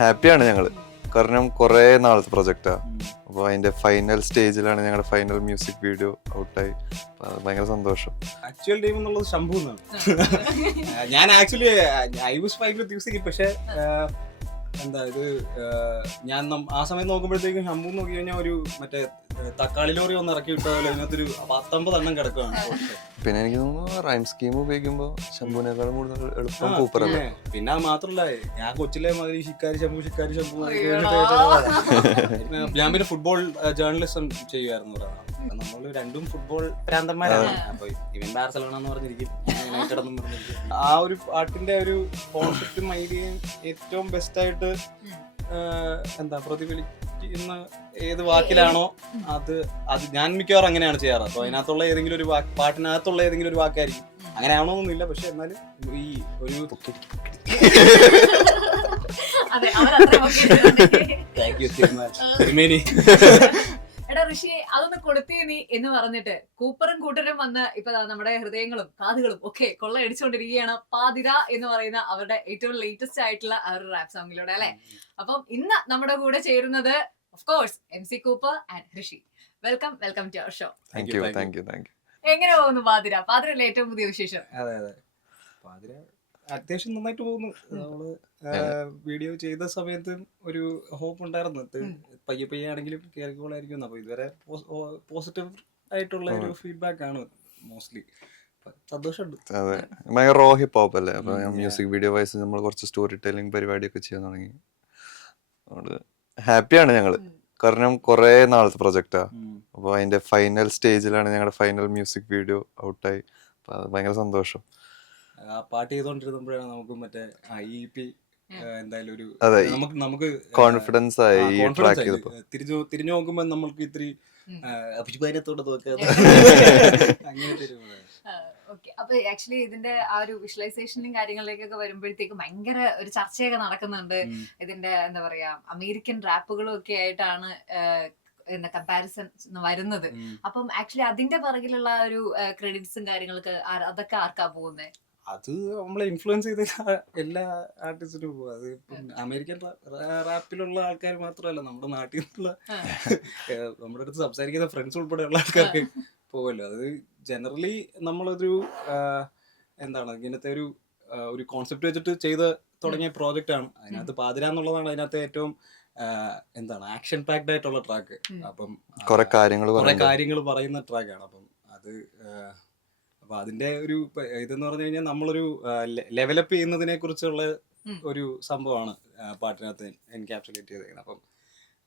ഹാപ്പിയാണ് ഞങ്ങൾ കാരണം കുറേ നാളത്തെ പ്രൊജക്റ്റാണ് അപ്പോൾ അതിന്റെ ഫൈനൽ സ്റ്റേജിലാണ് ഞങ്ങളുടെ ഫൈനൽ മ്യൂസിക് വീഡിയോ ഔട്ടായി. ഭയങ്കര സന്തോഷം. ആക്ച്വൽ ടീം എന്നുള്ളത് ശംഭു ഞാൻ ആക്ച്വലി ഐ വാസ് ഭയങ്കര വിത്ത് പക്ഷേ എന്താ ഇത് ഞാൻ ആ സമയം നോക്കുമ്പോഴത്തേക്കും ശംഭു നോക്കി കഴിഞ്ഞാൽ ഒരു മറ്റേ തക്കാളി ലോറി ഒന്ന് ഇറക്കി വിട്ട പോലെ അതിനകത്തൊരു പത്തൊമ്പത് എണ്ണം കിടക്കുകയാണ് പിന്നെ എനിക്ക് തോന്നുന്നു റൈം സ്കീം ഉപയോഗിക്കുമ്പോൾ ശംഭുവിനേക്കാളും കൂടുതൽ എളുപ്പം അല്ലേ? പിന്നെ- അത് മാത്രല്ല ഞാൻ കൊച്ചിലെ മാതിരി ശിക്കാരി ശംഭു ശിക്കാരി ശംഭു ഞാൻ പിന്നെ ഫുട്ബോൾ ജേർണലിസം ചെയ്യുമായിരുന്നു നമ്മൾ രണ്ടും ഫുട്ബോൾ പ്രാന്തന്മാരാണ്. അപ്പൊ ഇവൻ ബാർസലോണ എന്ന് പറഞ്ഞിരിക്കും. യുണൈറ്റഡ് എന്നും പറഞ്ഞിരിക്കും. ആ ഒരു പാട്ടിന്റെ ഒരു കോൺസെപ്റ്റും ഐഡിയയും ഏറ്റവും ബെസ്റ്റ് ആയിട്ട് എന്താ എന്താ പ്രതിഫലിക്കുന്ന ഏത് വാക്കിലാണോ അത് അത് ഞാൻ മിക്കവാറും അങ്ങനെയാണ് ചെയ്യാറ്. അപ്പൊ അതിനകത്തുള്ള ഏതെങ്കിലും ഒരു വാക്ക് പാട്ടിനകത്തുള്ള ഏതെങ്കിലും ഒരു വാക്കായിരിക്കും. അങ്ങനെ ആണോന്നില്ല പക്ഷെ എന്നാലും ഈ ഒരു. താങ്ക് യു ഋഷി അതൊന്ന് കൊടുത്തേ നീ എന്ന് പറഞ്ഞിട്ട് കൂപ്പറും കൂട്ടരും വന്ന് ഇപ്പൊ നമ്മുടെ ഹൃദയങ്ങളും കാതുകളും ഒക്കെ കൊള്ളയടിച്ചുകൊണ്ടിരിക്കുകയാണ് പാതിര എന്ന് പറയുന്ന അവരുടെ ഏറ്റവും ലേറ്റസ്റ്റ് ആയിട്ടുള്ള ആ ഒരു റാപ്പ് സോങ്ങിലൂടെ അല്ലെ? അപ്പം ഇന്ന് നമ്മുടെ കൂടെ ചേരുന്നത് of course M C Cooper and Rishi. Welcome welcome to our show thank you thank you thank you എങ്ങനെ പോകുന്നു പാതിര? പാതിരല്ലേ ഏറ്റവും പുതിയ വിശേഷം? അതെ അതെ. പാതിര അത്യാവശ്യം നന്നായിട്ട് പോകുന്നു. നമ്മൾ വീഡിയോ ചെയ്ത സമയത്ത് ഒരു ഹോപ്പ് ഉണ്ടായിരുന്നു. പയ്യ പയ്യ ആണെങ്കിലും കേറിക്കോളായിരിക്കും അപ്പൊ ഇതുവരെ പോസിറ്റീവ് ആയിട്ടുള്ള ഒരു ഫീഡ്ബാക്ക് ആണ് മോസ്റ്റ്ലി സന്തോഷമുണ്ട്. അതെ. ഭയങ്കര റോ ഹിപ്പ് ഹോപ്പ് അല്ലേ? അപ്പൊ മ്യൂസിക് വീഡിയോ വൈസ് നമ്മൾ കുറച്ച് സ്റ്റോറി ടെല്ലിംഗ് പരിപാടിയൊക്കെ ചെയ്യാൻ തുടങ്ങി. അതുകൊണ്ട് ഹാപ്പിയാണ് ഞങ്ങൾ. കാരണം കുറേ നാളത്തെ പ്രൊജക്റ്റാ അപ്പോൾ അതിന്റെ ഫൈനൽ സ്റ്റേജിലാണ് ഞങ്ങളുടെ ഫൈനൽ മ്യൂസിക് വീഡിയോ ഔട്ടായി ഭയങ്കര സന്തോഷം. ആ പാട്ട് ചെയ്തോണ്ടിരുന്നപ്പോഴാണ് നമുക്ക് മറ്റേ ഐ പി എന്തായാലും ഒരു നമുക്ക് നമുക്ക് കോൺഫിഡൻസ് ആയി ട്രാക്ക് തിരിഞ്ഞു തിരിഞ്ഞു നോക്കുമ്പോ നമ്മൾക്ക് ഇത്തിരി. അഭിമാനത്തോടെ നോക്കാതെ അങ്ങനത്തെ ഒരു ഓക്കെ. അപ്പൊ ആക്ച്വലി ഇതിന്റെ ആ ഒരു വിഷ്വലൈസേഷനും കാര്യങ്ങളിലേക്കൊക്കെ വരുമ്പോഴത്തേക്ക് ഭയങ്കര ഒരു ചർച്ചയൊക്കെ നടക്കുന്നുണ്ട്. ഇതിന്റെ എന്താ പറയാ അമേരിക്കൻ റാപ്പുകളും ഒക്കെ ആയിട്ടാണ് എന്താ കമ്പാരിസൺ വരുന്നത്. അപ്പം ആക്ച്വലി അതിന്റെ പിറകിലുള്ള ഒരു ക്രെഡിറ്റ്സും കാര്യങ്ങളൊക്കെ അതൊക്കെ ആർക്കാ പോകുന്നത് അത് നമ്മളെ ഇൻഫ്ലുവൻസ് ചെയ്ത എല്ലാ- ആർട്ടിസ്റ്റിനും പോകും അത് ഇപ്പം അമേരിക്കൻ റാപ്പിലുള്ള ആൾക്കാർ മാത്രമല്ല നമ്മുടെ നാട്ടിൽ നിന്നുള്ള നമ്മുടെ അടുത്ത് സംസാരിക്കുന്ന ഫ്രണ്ട്സ് ഉൾപ്പെടെയുള്ള ആൾക്കാർക്ക് പോകുമല്ലോ അത് ജനറലി നമ്മളൊരു എന്താണ് ഇങ്ങനത്തെ ഒരു ഒരു കോൺസെപ്റ്റ് വെച്ചിട്ട് ചെയ്ത് തുടങ്ങിയ പ്രോജക്റ്റ് ആണ്. അതിനകത്ത് പാതിര എന്നുള്ളതാണ് അതിനകത്ത് ഏറ്റവും എന്താണ് ആക്ഷൻ പാക്ഡ് ആയിട്ടുള്ള ട്രാക്ക് അപ്പം കുറെ കാര്യങ്ങൾ കുറെ കാര്യങ്ങൾ പറയുന്ന ട്രാക്കാണ് അപ്പം അത് അപ്പൊ അതിന്റെ ഒരു ഇതെന്ന് പറഞ്ഞു കഴിഞ്ഞാൽ നമ്മളൊരു ലെവലപ്പ് ചെയ്യുന്നതിനെ കുറിച്ചുള്ള. ഒരു സംഭവമാണ് പാട്ടിനകത്ത് എൻക്യാപ്സുലേറ്റ് ചെയ്തേക്കുന്നത് അപ്പം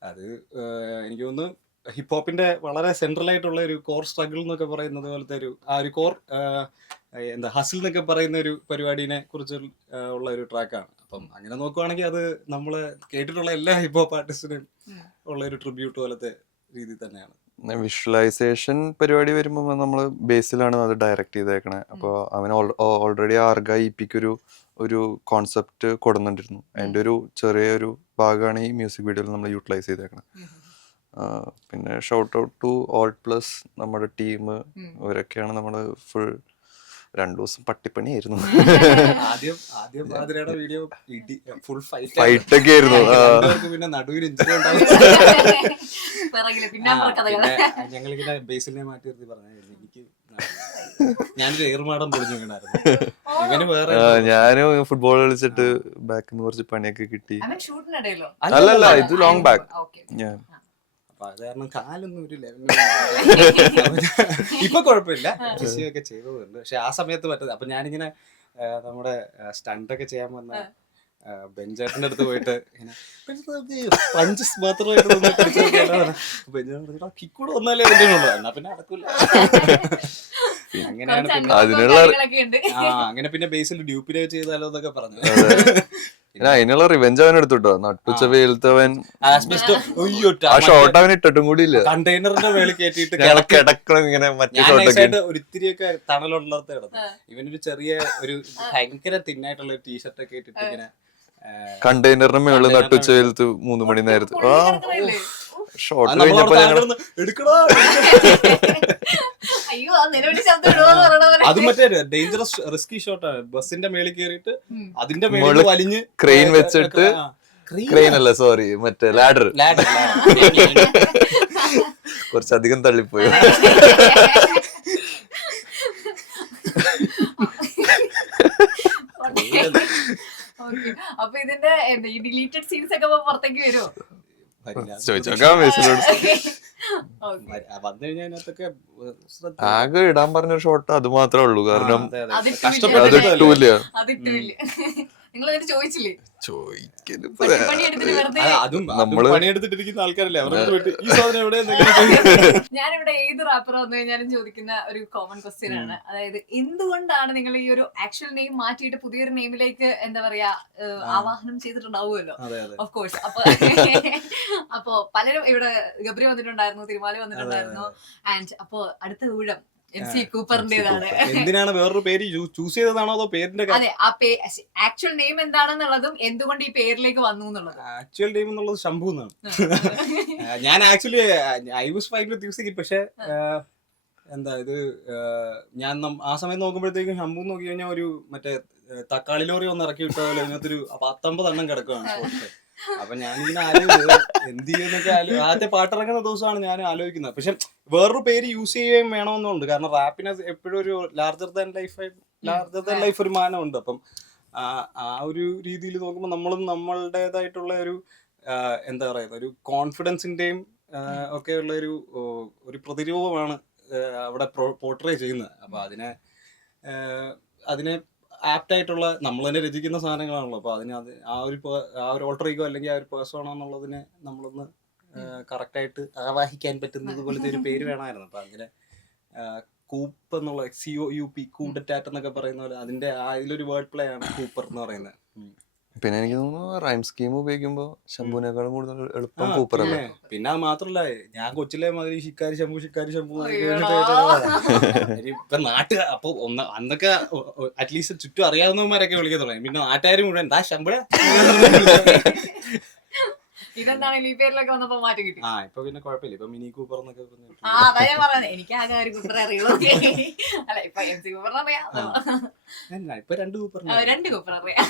അത് എനിക്ക് തോന്നുന്നു ഹിപ്പ് ഹോപ്പിന്റെ വളരെ സെൻട്രൽ ആയിട്ടുള്ള ഒരു കോർ സ്ട്രഗിൾ എന്നൊക്കെ പറയുന്നത് പോലത്തെ ഒരു ആ ഒരു കോർ എന്താ ഹസിൽ എന്നൊക്കെ പറയുന്ന ഒരു പരിപാടിനെ കുറിച്ച് ഉള്ള ഒരു ട്രാക്കാണ് അപ്പം അങ്ങനെ നോക്കുവാണെങ്കിൽ അത് നമ്മൾ കേട്ടിട്ടുള്ള എല്ലാ ഹിപ്പ് ഹോപ്പ് ആർട്ടിസ്റ്റിനും ഉള്ള ഒരു ട്രിബ്യൂട്ട് പോലത്തെ രീതി തന്നെയാണ്. വിഷ്വലൈസേഷൻ പരിപാടി വരുമ്പോൾ നമ്മൾ ബേസിലാണ് അത് ഡയറക്റ്റ് ചെയ്തേക്കണേ. അപ്പോൾ അവൻ ഓൾറെഡി ആർഗ ഇ പിക്ക് ഒരു ഒരു കോൺസെപ്റ്റ് കൊടുന്നിട്ടിരുന്നു. അതിന്റെ ഒരു ചെറിയൊരു ഭാഗമാണ് ഈ മ്യൂസിക് വീഡിയോയിൽ നമ്മൾ യൂട്ടിലൈസ് ചെയ്തേക്കണേ. പിന്നെ shout out to all plus നമ്മുടെ ടീം ഇവരൊക്കെയാണ് നമ്മൾ ഫുൾ രണ്ടു ദിവസം പട്ടിപ്പണിയായിരുന്നു. ആദ്യം ആദ്യം പാതിരയുടെ വീഡിയോ ഇടി ഫുൾ ഫൈറ്റ് ഫൈറ്റ് ഒക്കെ ആയിരുന്നു പിന്നെ നടുവിൽ ഞങ്ങളിങ്ങനെ ബേസിലിനെ മാറ്റി നിർത്തി പറഞ്ഞായിരുന്നു. എനിക്ക് ഞാനൊരു ഏർമാടം പൊളിഞ്ഞു വീണായിരുന്നു. ഇവന് വേറെ ഞാനും ഫുട്ബോൾ കളിച്ചിട്ട് ബാക്കിൽ നിന്ന് കുറച്ച് പണിയൊക്കെ കിട്ടി. അല്ലല്ല ഇത് ലോങ് ബാക്ക് ഞാൻ അപ്പൊ അത് കാരണം കാലൊന്നും ഒരു ലെവലിൽ ഇപ്പൊ കുഴപ്പമില്ല. ഒക്കെ ചെയ്തതുണ്ട്. പക്ഷെ ആ സമയത്ത് പറ്റത് അപ്പൊ ഞാനിങ്ങനെ നമ്മുടെ സ്റ്റണ്ടൊക്കെ ചെയ്യാൻ വന്ന ബെഞ്ചേട്ടന്റെ അടുത്ത് പോയിട്ട് പഞ്ചസ് മാത്രമായിട്ട് ബെഞ്ചേട്ടൻ പറഞ്ഞു, "എടാ, കിക്കൂടെ വന്നാലേ അതിനുള്ളൂ എന്നാ പിന്നെ നടക്കൂല. അങ്ങനെയാണ് പിന്നെ ആ അങ്ങനെ പിന്നെ ബേസിൽ ഡ്യൂപ്പിനെ ചെയ്താലോ എന്നൊക്കെ പറഞ്ഞു. അതിനുള്ള റിവെഞ്ച് അവൻ എടുത്തുട്ടോ? നട്ടുച്ച. വെയിലത്തവൻ ആ ഷോട്ട് അവൻ ഇട്ടിട്ടും കൂടി ഇല്ല കണ്ടെയ്നറിന്റെ മേളിൽ കയറ്റിയിട്ട് കിടക്കണം ഇങ്ങനെ മറ്റേ ഷോട്ടൊക്കെ നൈസായിട്ട് ഒരു കിടന്നു. ഇവനൊരു ചെറിയ ഒരു ഭയങ്കര തിന്നായിട്ടുള്ള ഒരു ടീഷർട്ട് ഒക്കെ ഇട്ടിട്ട് ഇങ്ങനെ കണ്ടെയ്നറിന് മേളിൽ Container നട്ടുച്ച വെയിലത്ത് മൂന്ന് മണി നേരത്ത്. ആ? ഷോട്ട് അത് കഴിഞ്ഞപ്പോ മറ്റേ ഡേഞ്ചറസ് റിസ്കി ഷോട്ടാണ് ബസിന്റെ മേളിൽ കയറിയിട്ട് അതിന്റെ മേളിൽ വലിഞ്ഞ് ക്രെയിൻ വെച്ചിട്ട് ക്രെയിൻ അല്ല സോറി മറ്റേ ലാഡർ. കുറച്ചധികം തള്ളിപ്പോയി. ഓക്കെ അപ്പൊ ഇതിന്റെ ഈ ഡിലീറ്റഡ് സീൻസ് ഒക്കെ പുറത്തേക്ക് വരുമോ ആകെ ഇടാൻ പറഞ്ഞ ഷോട്ട് അത് മാത്രമേ ഉള്ളൂ. കാരണം ആ, നിങ്ങൾ എന്നിട്ട് ചോദിച്ചില്ലേ വെറുതെ ആ, അതും അതും നമ്മൾ പണിയെടുത്തിട്ടിരിക്കുന്ന ആൾക്കാരല്ലേ? അവരുടെ വീട്ടിൽ ഈ സാധനം എവിടെ ഞാനിവിടെ ഏത് റാപ്പർ വന്നു കഴിഞ്ഞാലും ചോദിക്കുന്ന ഒരു കോമൺ ക്വസ്റ്റ്യൻ ആണ്. അതായത് എന്തുകൊണ്ടാണ് നിങ്ങൾ ഈ ഒരു ആക്ച്വൽ നെയിം മാറ്റിയിട്ട് പുതിയൊരു നെയിമിലേക്ക് എന്താ പറയാ ഏഹ്, ആവാഹനം ചെയ്തിട്ടുണ്ടാവുമല്ലോ? അതെ അതെ. ഓഫ് കോഴ്സ് അപ്പൊ അപ്പൊ പലരും ഇവിടെ ഗബ്രി വന്നിട്ടുണ്ടായിരുന്നു തിരുമാല വന്നിട്ടുണ്ടായിരുന്നു. ആൻഡ് അപ്പോ അടുത്ത ഊഴം. എം സി കൂപ്പറിന്റേതാണ് എന്തിനാണ് വേറൊരു പേര് ചൂസ് ചെയ്തതാണോ അതോ പേരിന്റെ അതെ ആ ആക്ച്വൽ നെയിം എന്താണെന്നുള്ളതും എന്തുകൊണ്ട് ഈ പേരിലേക്ക് വന്നു എന്നുള്ളത്. ആക്ച്വൽ നെയിം എന്നുള്ളത് ശംഭു എന്നാണ്. ഞാൻ actually I was fine with using it പക്ഷെ എന്താ ഇത് ഞാൻ ആ സമയം നോക്കുമ്പോഴത്തേക്കും ശംഭു നോക്കി കഴിഞ്ഞാൽ ഒരു മറ്റേ തക്കാളി ലോറി ഒന്ന് ഇറക്കി വിട്ട പോലെ അതിനകത്തൊരു പത്തൊമ്പത് എണ്ണം കിടക്കുകയാണ്. അപ്പൊ ഞാനിങ്ങനെ ആലോചിക്കുന്നത് എന്ത് ചെയ്യുന്നൊക്കെ ആലോ- ആദ്യത്തെ പാട്ടിറങ്ങുന്ന ദിവസമാണ് ഞാൻ ആലോചിക്കുന്നത്. പക്ഷെ വേറൊരു പേര് യൂസ് ചെയ്യുകയും വേണമെന്നുണ്ട്. കാരണം റാപ്പിന് എപ്പോഴും ഒരു larger than life larger than life ഒരു മാനമുണ്ട്. അപ്പം ആ ഒരു രീതിയിൽ നോക്കുമ്പോൾ നമ്മളും നമ്മളുടേതായിട്ടുള്ള ഒരു എന്താ പറയുക ഒരു കോൺഫിഡൻസിന്റെയും ഒക്കെ ഉള്ള ഒരു ഒരു പ്രതിരൂപമാണ് അവിടെ പോർട്രേ ചെയ്യുന്നത്. അപ്പൊ അതിനെ അതിനെ ആപ്റ്റ് ആയിട്ടുള്ള നമ്മൾ തന്നെ രചിക്കുന്ന സാധനങ്ങളാണല്ലോ. അപ്പൊ അതിന് അത് ആ ഒരു ആ ഒരു ഓൾട്ടറിക്കോ അല്ലെങ്കിൽ ആ ഒരു പേഴ്സണോ എന്നുള്ളതിനെ നമ്മളൊന്ന് കറക്റ്റ് ആയിട്ട് ആവാഹിക്കാൻ പറ്റുന്നത് പോലത്തെ ഒരു പേര് വേണമായിരുന്നു. അപ്പൊ അങ്ങനെ കൂപ്പ് എന്നുള്ള C O U P coup d'etat എന്നൊക്കെ പറയുന്ന പോലെ അതിന്റെ ആ ഇതിലൊരു വേർഡ് പ്ലേ ആണ് കൂപ്പർ എന്ന് പറയുന്നത്. പിന്നെ എനിക്ക് തോന്നുന്നു റൈം സ്കീം ഉപയോഗിക്കുമ്പോ ശംഭുവിനേക്കാളും കൂടുതൽ എളുപ്പം കൂപ്പർ അല്ലേ പിന്നെ അത് മാത്രല്ല ഞാൻ കൊച്ചിലെ മാതിരി ശിക്കാരി ശംഭു ശിക്കാരി ശംഭു ഇപ്പൊ നാട്ടുകാർ അപ്പൊ ഒന്ന് അന്നൊക്കെ അറ്റ്ലീസ്റ്റ് ചുറ്റും അറിയാവുന്നവന്മാരൊക്കെ വിളിക്കാൻ തുടങ്ങി പിന്നെ നാട്ടുകാർ മുഴുവൻ എന്താ ശമ്പള ഇതെന്താണെങ്കിലും ഈ പേരിലൊക്കെ വന്നപ്പോ മാറ്റി കിട്ടി. ആ ഇപ്പൊ പിന്നെ കുഴപ്പമില്ല. ഇപ്പൊ മിനി കൂപ്പർ എന്നൊക്കെ ആ അതാ ഞാൻ പറഞ്ഞത്. എനിക്ക് ആകെ ഒരു കുട്ടറെ അറിയുള്ളൂ. അല്ല ഇപ്പൊ എം സി കൂപ്പറിനെ അല്ല, ഇപ്പൊ രണ്ട് കൂപ്പർ രണ്ട് കൂപ്പർ അറിയാം